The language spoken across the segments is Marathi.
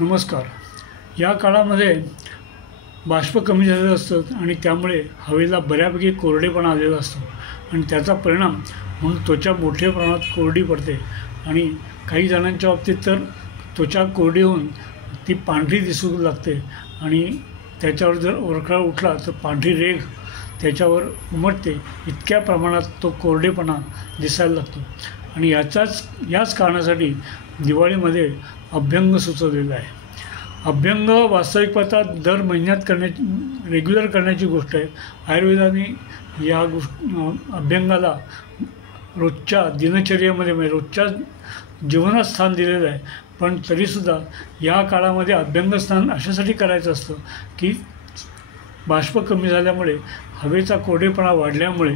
नमस्कार. या काळामध्ये बाष्प कमी झालेलं असतं आणि त्यामुळे हवेला बऱ्यापैकी कोरडेपणा आलेला असतो आणि त्याचा परिणाम म्हणून त्वचा मोठ्या प्रमाणात कोरडी पडते आणि काही जणांच्या बाबतीत तर त्वचा कोरडी होऊन ती पांढरी दिसू लागते आणि त्याच्यावर जर ओरखडा उठला तर पांढरी रेघ त्याच्यावर उमटते. इतक्या प्रमाणात तो कोरडेपणा दिसायला लागतो आणि याच कारणासाठी दिवाळीमध्ये अभ्यंग सुचवलेला आहे. अभ्यंग वास्तविक पाहता दर महिन्यात रेग्युलर करण्याची गोष्ट आहे. आयुर्वेदाने या अभ्यंगाला रोजच्या दिनचर्येमध्ये म्हणजे रोजच्या जीवनात स्थान दिलेलं आहे. पण तरीसुद्धा या काळामध्ये अभ्यंग स्नान अशासाठी करायचं असतं की बाष्प कमी झाल्यामुळे हवेचा कोरडेपणा वाढल्यामुळे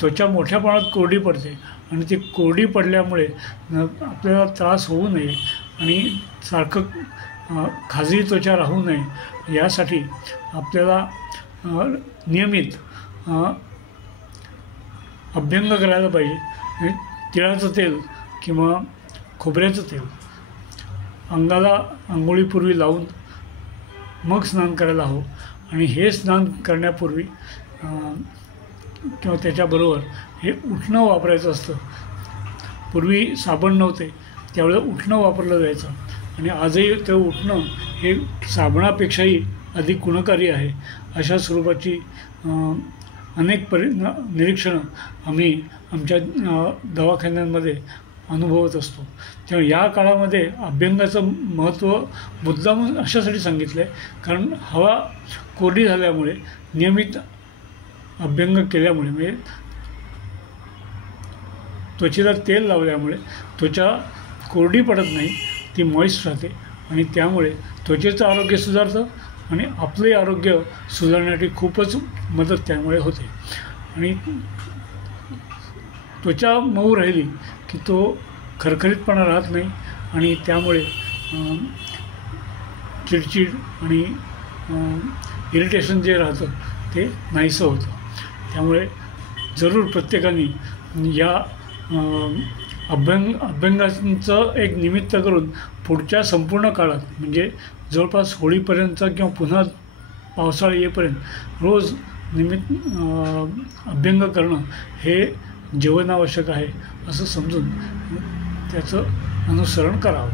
त्वचा मोठ्या प्रमाणात कोरडी पडते आणि ती कोरडी पडल्यामुळे आपल्याला त्रास होऊ नये आणि सारखं खाजगी त्वचा राहू नये यासाठी आपल्याला नियमित अभ्यंग करायला पाहिजे. तिळाचं तेल किंवा खोबऱ्याचं तेल अंगाला आंघोळीपूर्वी लावून मग स्नान करायला हवं आणि हे स्नान करण्यापूर्वी किंवा त्याच्याबरोबर हे उठणं वापरायचं असतं. पूर्वी साबण नव्हते त्यावेळेस उठणं वापरलं जायचं आणि आजही ते उठणं हे साबणापेक्षाही अधिक गुणकारी आहे. अशा स्वरूपाची अनेक निरीक्षणं आम्ही आमच्या दवाखान्यांमध्ये अनुभवत असतो. त्यामुळे या काळामध्ये अभ्यंगाचं महत्त्व मुद्दामून अशासाठी सांगितलं आहे कारण हवा कोरडी झाल्यामुळे नियमित अभ्यंग केल्यामुळे म्हणजे त्वचेला तेल लावल्यामुळे त्वचा कोरडी पडत नाही, ती मॉइस्ट राहते आणि त्यामुळे त्वचेचं आरोग्य सुधारतं आणि आपलंही आरोग्य सुधारण्यासाठी खूपच मदत त्यामुळे होते. आणि त्वचा मऊ राहिली की तो खरखरीतपणा राहत नाही आणि त्यामुळे चिडचिड आणि इरिटेशन जे राहतं ते नाहीसं होतं. त्यामुळे जरूर प्रत्येकाने या अभ्यंगाचं एक निमित्त करून पुढच्या संपूर्ण काळात म्हणजे जवळपास होळीपर्यंत किंवा पुन्हा पावसाळा येईपर्यंत रोज अभ्यंग करणं हे जीवनावश्यक आहे असं समजून त्याचं अनुसरण करावं.